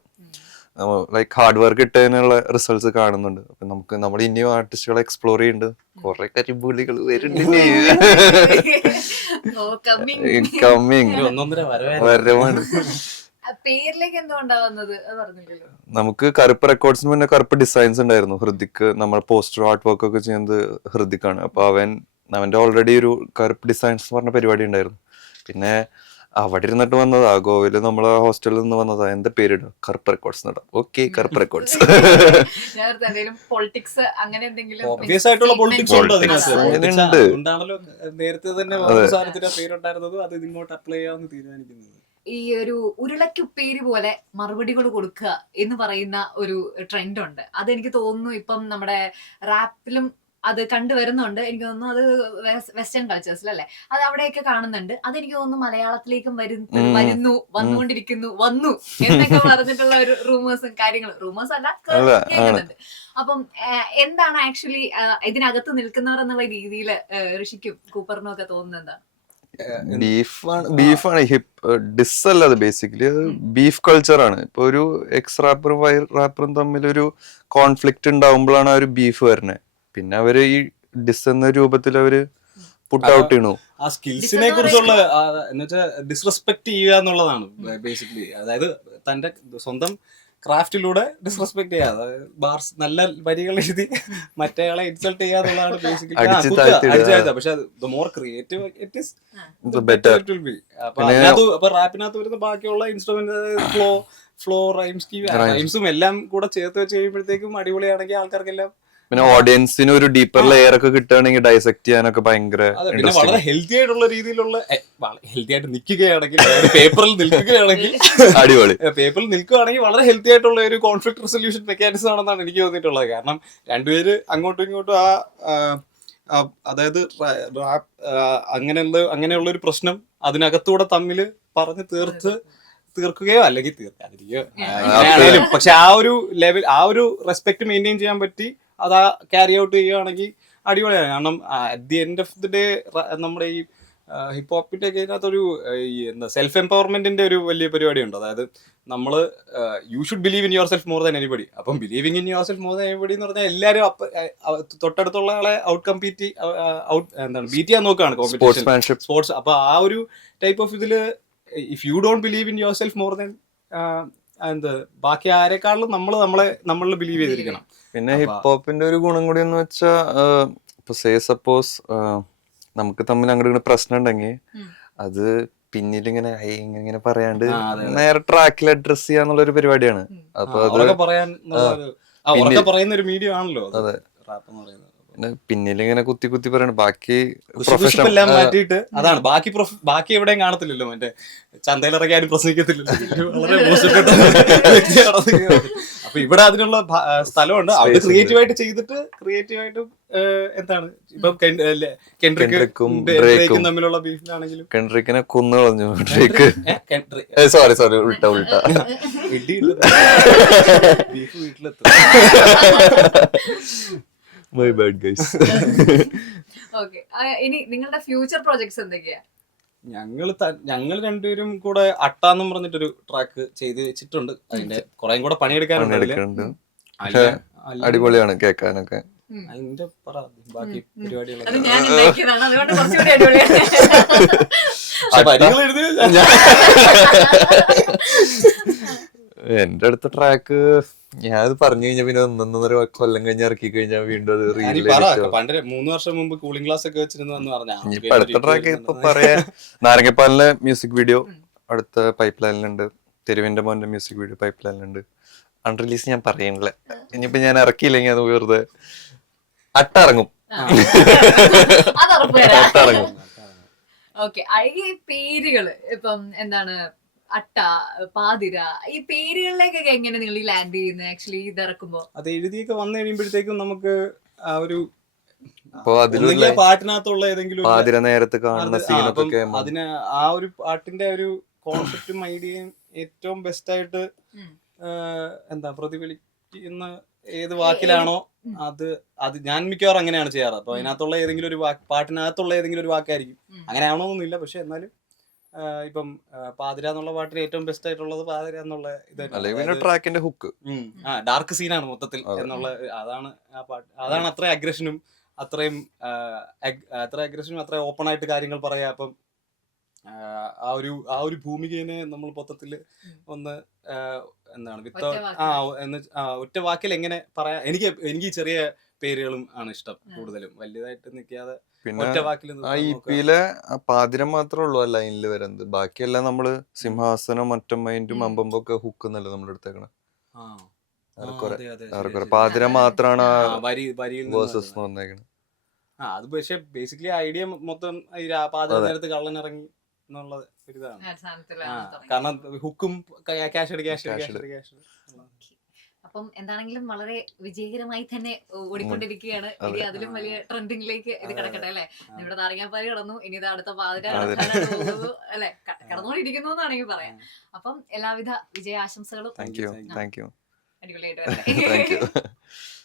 ലൈക്ക് ഹാർഡ് വർക്ക് ഇട്ടതിനുള്ള റിസൾട്ട്സ് കാണുന്നുണ്ട്. അപ്പൊ നമുക്ക് നമ്മൾ ഇനിയും ആർട്ടിസ്റ്റുകളെ എക്സ്പ്ലോർ ചെയ്യുന്നുണ്ട് കുറെ കരിമ്പുള്ളികൾ വരുന്നുണ്ട്. കമ്മിങ് വരവായിരുന്നു. വരവാണ്. പേരിലേക്ക് എന്തുകൊണ്ടാ വന്നത് പറഞ്ഞില്ലല്ലോ. നമുക്ക് കറുപ്പ് റെക്കോർഡ്സിന് മുന്നേ കറുപ്പ് ഡിസൈൻസ് ഉണ്ടായിരുന്നു. ഹൃദിക് നമ്മൾ പോസ്റ്റർ ആർട്ട് വർക്ക് ഒക്കെ ചെയ്യുന്നത് ഹൃദിക്കാണ്. അപ്പൊ അവൻ അവന്റെ ഓൾറെഡി ഒരു കറുപ്പ് ഡിസൈൻസ് പറഞ്ഞ പരിപാടി ഉണ്ടായിരുന്നു. പിന്നെ അവിടെ ഇരുന്നിട്ട് വന്നതാ ഗോവയിൽ നമ്മളെ ഹോസ്റ്റലിൽ നിന്ന് വന്നതാ എന്റെ പേരിടുക കറുപ്പ് റെക്കോർഡ്സ് ഇടാം ഓക്കെ കറുപ്പ് റെക്കോർഡ്സ് പൊളിറ്റിക്സ് അങ്ങനെ എന്തെങ്കിലും ഒബ്വിയസ് ആയിട്ടുള്ള പൊളിറ്റിക്സ് ഉണ്ട് അതിനകത്ത്. Politics Politics ഉണ്ട്. അതുകൊണ്ടാണല്ലോ നേരത്തെ തന്നെ പേരുണ്ടായിരുന്നതും അത് ഇങ്ങോട്ട് അപ്ലൈ ചെയ്യാമെന്ന് തീരുമാനിക്കുന്നത്. ഈ ഒരു ഉരുളക്കുപ്പേരി പോലെ മറുപടികൾ കൊടുക്കുക എന്ന് പറയുന്ന ഒരു ട്രെൻഡ് ഉണ്ട്. അതെനിക്ക് തോന്നുന്നു ഇപ്പം നമ്മുടെ റാപ്പിലും അത് കണ്ടുവരുന്നുണ്ട് എനിക്ക് തോന്നുന്നു അത് വെസ്റ്റേൺ കൾച്ചേഴ്സിലല്ലേ അത് അവിടെയൊക്കെ കാണുന്നുണ്ട്. അതെനിക്ക് തോന്നുന്നു മലയാളത്തിലേക്കും വരും വരുന്നു വന്നുകൊണ്ടിരിക്കുന്നു വന്നു എന്നൊക്കെ പറഞ്ഞിട്ടുള്ള ഒരു റൂമേഴ്സും കാര്യങ്ങളും. റൂമേഴ്സ് അല്ല അല്ല, കേൾക്കുന്നുണ്ട് അപ്പം എന്താണ് ആക്ച്വലി ഇതിനകത്ത് നിൽക്കുന്നവർ എന്നുള്ള രീതിയിൽ ഋഷിക്കും കൂപ്പറിനും ഒക്കെ തോന്നുന്നത് എന്താണ്? ബീഫാണ് ബീഫാണ് ഹിപ്പ് ഡിസ് അല്ല അത് ബേസിക്കലി അത് ബീഫ് കൾച്ചറാണ് ഇപ്പൊ ഒരു എക്സ് റാപ്പറും വൈ റാപ്പറും തമ്മിൽ ഒരു കോൺഫ്ലിക്റ്റ് ഉണ്ടാവുമ്പോഴാണ് ആ ഒരു ബീഫ് വരുന്നത് പിന്നെ അവർ ഈ ഡിസ് എന്ന രൂപത്തിൽ അവർ പുട്ട് ഔട്ട് ചെയ്യണു ആ സ്കിൽസിനെ കുറിച്ചുള്ള എന്നുവെച്ചാൽ ഡിസ്റെസ്പെക്ട് ചെയ്യുക എന്നുള്ളതാണ് ബേസിക്കലി അതായത് തന്റെ സ്വന്തം ക്രാഫ്റ്റിലൂടെ ഡിസ്റെസ്പെക്ട് ചെയ്യാതെ ബാർസ് നല്ല വരികൾ എഴുതി മറ്റേയാളെ ഇൻസൾട്ട് ചെയ്യാന്നുള്ളതാണ്. ബേസിക്കലി പക്ഷെ the more creative it is It's better. It will be അപ്പൊ പിന്നെ- അതിനകത്ത് അപ്പൊ റാപ്പിനകത്ത് വരുന്ന ബാക്കിയുള്ള ഇൻസ്ട്രുമെന്റ് ഫ്ലോ ഫ്ലോ റൈംസ്. റൈംസും എല്ലാം കൂടെ ചേർത്ത് വെച്ച് കഴിയുമ്പോഴത്തേക്കും അടിപൊളിയാണെങ്കിൽ ആൾക്കാർക്കെല്ലാം പിന്നെ ഓഡിയൻസിന് ഒരു ഡീപ്പർ ലെയർ ഒക്കെ കിട്ടുകയാണെങ്കിൽ ഡൈസെക്ട് ചെയ്യാനൊക്കെ ഭയങ്കര പിന്നെ വളരെ ഹെൽത്തി ആയിട്ടുള്ള രീതിയിലുള്ള ഹെൽത്തി ആയിട്ട് നിൽക്കുകയാണെങ്കിൽ പേപ്പറിൽ നിൽക്കുകയാണെങ്കിൽ അടിപൊളി. പേപ്പറിൽ നിൽക്കുകയാണെങ്കിൽ വളരെ ഹെൽത്തി ആയിട്ടുള്ള ഒരു കോൺഫ്ലിക്ട് റെസൊല്യൂഷൻ മെക്കാനിസം ആണെന്നാണ് എനിക്ക് തോന്നിയിട്ടുള്ളത്. കാരണം രണ്ടുപേര് അങ്ങോട്ടും ഇങ്ങോട്ടും ആ അതായത് അങ്ങനെയുള്ള അങ്ങനെയുള്ള ഒരു പ്രശ്നം അതിനകത്തൂടെ തമ്മിൽ പറഞ്ഞ് തീർത്ത് തീർക്കുകയോ അല്ലെങ്കിൽ തീർക്കാതിരിക്കുകയോ. പക്ഷെ ആ ഒരു ലെവൽ ആ ഒരു റെസ്പെക്ട് മെയിന്റെയിൻ ചെയ്യാൻ പറ്റി അത് ക്യാരി ഔട്ട് ചെയ്യുകയാണെങ്കിൽ അടിപൊളിയാണ്. കാരണം at the end of the day നമ്മുടെ ഈ ഹിപ്പ് ഹോപ്പിന്റെ ഒക്കെ ഇതിനകത്തൊരു ഈ എന്താ സെൽഫ് എംപവർമെന്റിന്റെ ഒരു വലിയ പരിപാടിയുണ്ട്. അതായത് നമ്മൾ you should believe in yourself more than anybody അപ്പം believing in yourself more than anybody എന്ന് പറഞ്ഞാൽ എല്ലാവരും തൊട്ടടുത്തുള്ള ആളെ ഔട്ട് കമ്പീറ്റ് ഔട്ട് എന്താണ് ബീറ്റ് ചെയ്യാൻ നോക്കുകയാണ് കോമ്പറ്റീഷൻ സ്പോർട്സ് അപ്പോൾ ആ ഒരു ടൈപ്പ് ഓഫ് ഇതിൽ if you don't believe in yourself more than എന്ത് ബാക്കി ആരെക്കാളും നമ്മൾ നമ്മളെ നമ്മളിൽ ബിലീവ് ചെയ്തിരിക്കണം. പിന്നെ ഹിപ് ഹിപ്പ് ഹോപ്പിന്റെ ഒരു ഗുണം കൂടി എന്ന് വെച്ചാ ഇപ്പൊ സേ സപ്പോസ് നമുക്ക് തമ്മിൽ അങ്ങോട്ട് ഇങ്ങനെ പ്രശ്നം ഉണ്ടെങ്കിൽ അത് പിന്നിൽ ഇങ്ങനെ ഇങ്ങനെ പറയാണ്ട്. നേരെ ട്രാക്കിൽ അഡ്രസ് ചെയ്യാന്നുള്ള ഒരു പരിപാടിയാണ്. അപ്പൊ അത് പറയുന്ന ഒരു മീഡിയ ആണല്ലോ അതെ. റാപ്പ് എന്ന് പറയുന്നത് പിന്നിൽ ഇങ്ങനെ കുത്തി കുത്തി പറയണം. ബാക്കി എല്ലാം മാറ്റിയിട്ട്. അതാണ്. ബാക്കി ബാക്കി എവിടെയും കാണത്തില്ലല്ലോ മറ്റേ ചന്തയിലിറങ്ങി ആരും പ്രസംഗിക്കത്തില്ലല്ലോ. വളരെ മോശപ്പെട്ട അപ്പൊ ഇവിടെ അതിനുള്ള സ്ഥലമുണ്ട്. അവർ ക്രിയേറ്റീവായിട്ട് ക്രിയേറ്റീവ് ആയിട്ട് ചെയ്തിട്ട് ക്രിയേറ്റീവ് ആയിട്ട് എന്താണ്? ഇപ്പം കെൻഡ്രിക്ക് കെൻഡ്രിക്കും ഡ്രേക്കും ഡ്രേക്കും. തമ്മിലുള്ള ബീഫിലാണെങ്കിലും കെൻഡ്രിക്കിനെ കുന്നു കളഞ്ഞു. ഡ്രേക്ക് സോറി സോറി ഉൾട്ട ഉൾട്ട. ഇടി ബീഫ് വീട്ടിലെത്തും. മൈ ബാഡ് ഗൈസ് ഓക്കെ ഇനി നിങ്ങളുടെ ഫ്യൂച്ചർ പ്രോജക്ട്സ് എന്തൊക്കെയാ? ഞങ്ങൾ ഞങ്ങൾ രണ്ടുപേരും കൂടെ അട്ടാന്നും പറഞ്ഞിട്ടൊരു ട്രാക്ക് ചെയ്ത് വെച്ചിട്ടുണ്ട്. അതിന്റെ കുറെ കൂടെ പണിയെടുക്കാനുണ്ട് അടിപൊളിയാണ് കേൾക്കാനൊക്കെ. അതിന്റെ പറ ബാക്കി എഴുതി എന്റെ അടുത്ത ട്രാക്ക് ഞാൻ അത് പറഞ്ഞു കഴിഞ്ഞാൽ പിന്നെ ഒന്നൊന്നര കൊല്ലം കഴിഞ്ഞ് ഇറക്കി കഴിഞ്ഞാൽ വീണ്ടും അത് പറ പണ്ട് മൂന്ന് വർഷം മുമ്പ് കൂളിംഗ് ക്ലാസ് ഒക്കെ വെച്ചിരുന്നു എന്ന് പറഞ്ഞാ. ഇനിയിപ്പൊ അടുത്ത ട്രാക്ക് ഇപ്പൊ പറയാ നാരങ്ങപ്പാലിന്റെ മ്യൂസിക് വീഡിയോ അടുത്ത പൈപ്പ് ലൈനിലുണ്ട് തെരുവിന്റെ മോന്റെ മ്യൂസിക് വീഡിയോ പൈപ്പ് ലൈനിലുണ്ട് അൺറിലീസ് ഞാൻ പറയണില്ല. ഇനിയിപ്പോ ഞാൻ ഇറക്കിയില്ലെങ്കിൽ അത് വെറുതെ അട്ടിറങ്ങും. അട്ടിറങ്ങും. ഓക്കെ ഈ പേരുകൾ ഇപ്പം എന്താണ് അട്ട പാതിര ഈ പേരുകളിലേക്കൊക്കെ എങ്ങനെ നിങ്ങൾ ഈ ലാൻഡ് ചെയ്യുന്നത് ആക്ച്വലി ഇത് ഇറക്കുമ്പോ. അത് എഴുതിയൊക്കെ വന്നു കഴിയുമ്പോഴത്തേക്കും നമുക്ക് ആ ഒരു അപ്പൊ അതിലൊരു ഒന്നുകിൽ ആ പാട്ടിനകത്തുള്ള ഏതെങ്കിലും ഒരു പാതിര നേരത്ത് കാണുന്ന അത് ആ, സീനൊക്കെ അപ്പം അതിന് ആ ഒരു പാട്ടിന്റെ ഒരു കോൺസെപ്റ്റും ഐഡിയയും ഏറ്റവും ബെസ്റ്റ് ആയിട്ട് ഉം. എന്താ പ്രതിഫലിക്കുന്ന ഏത് വാക്കിലാണോ ഉം. അത് അത് ഞാൻ മിക്കവാറും അങ്ങനെയാണ് ചെയ്യാറ്. അപ്പൊ അതിനകത്തുള്ള ഏതെങ്കിലും ഒരു വാക്ക് പാട്ടിനകത്തുള്ള ഏതെങ്കിലും ഒരു വാക്കായിരിക്കും. ഉം. അങ്ങനെ പക്ഷെ എന്നാലും ഇപ്പം പാതിര എന്നുള്ള പാട്ടിന് ഏറ്റവും ബെസ്റ്റ് ആയിട്ടുള്ളത് പാതിര എന്നുള്ള ഇത്. ട്രാക്കിന്റെ ഹുക്ക് ആ ഡാർക്ക് സീനാണ് മൊത്തത്തിൽ എന്നുള്ള അതാണ് ആ പാട്ട്. അതാണ് അത്ര അഗ്രഷനും അത്രയും അത്ര അഗ്രഷനും അത്ര ഓപ്പൺ ആയിട്ട് കാര്യങ്ങൾ പറയാ. അപ്പം ആ, ഒരു ആ ഒരു ഭൂമികയെ നമ്മൾ മൊത്തത്തിൽ ഒന്ന് എന്താണ് വിത്ത്. ആ എന്ന് ഒറ്റ വാക്കിൽ എങ്ങനെ പറയാ? എനിക്ക് എനിക്ക് ചെറിയ പേരുകളും ആണ് ഇഷ്ടം കൂടുതലും വലിയതായിട്ട് നിൽക്കാതെ പിന്നെ ആ ഇ. പിയിലെ പാതിരം മാത്രമേ ഉള്ളൂ ആ ലൈനിൽ വരുന്നത് ബാക്കിയെല്ലാം നമ്മൾ സിംഹാസനം മറ്റും ഉം. അമ്പമ്പൊക്കെ ഹുക്ക് എന്നല്ലേ നമ്മൾ എടുത്തേക്കണ. പാതിര മാത്രമാണ് വേഴ്സസ് വരുന്നത്. ആ അത് പക്ഷെ ബേസിക്കലി ഐഡിയ മൊത്തം പാതിര നേരത്ത് കള്ളൻ ഇറങ്ങി എന്നുള്ള ഒരു ഇതാണ് ആ ആ, സാധനത്തിലാണ് തുടങ്ങിയത്. കാരണം ഹുക്കും ക്യാഷ് അടി ക്യാഷ് ക്യാഷ്. ക്യാഷ് അപ്പം എന്താണെങ്കിലും വളരെ വിജയകരമായി തന്നെ ഓടിക്കൊണ്ടിരിക്കുകയാണ്. ഇനി അതിലും വലിയ ട്രെൻഡിങ്ങിലേക്ക് ഇത് കിടക്കട്ടെ അല്ലെ? നമ്മുടെ നാരങ്ങാപ്പാൽ കടന്നു. ഇനി ഇത് അടുത്ത പാതിര അല്ലെ? കടന്നുകൊണ്ടിരിക്കുന്നു എന്നാണെങ്കിൽ പറയാം. അപ്പം എല്ലാവിധ വിജയ ആശംസകളും അടിപൊളിയായിട്ട്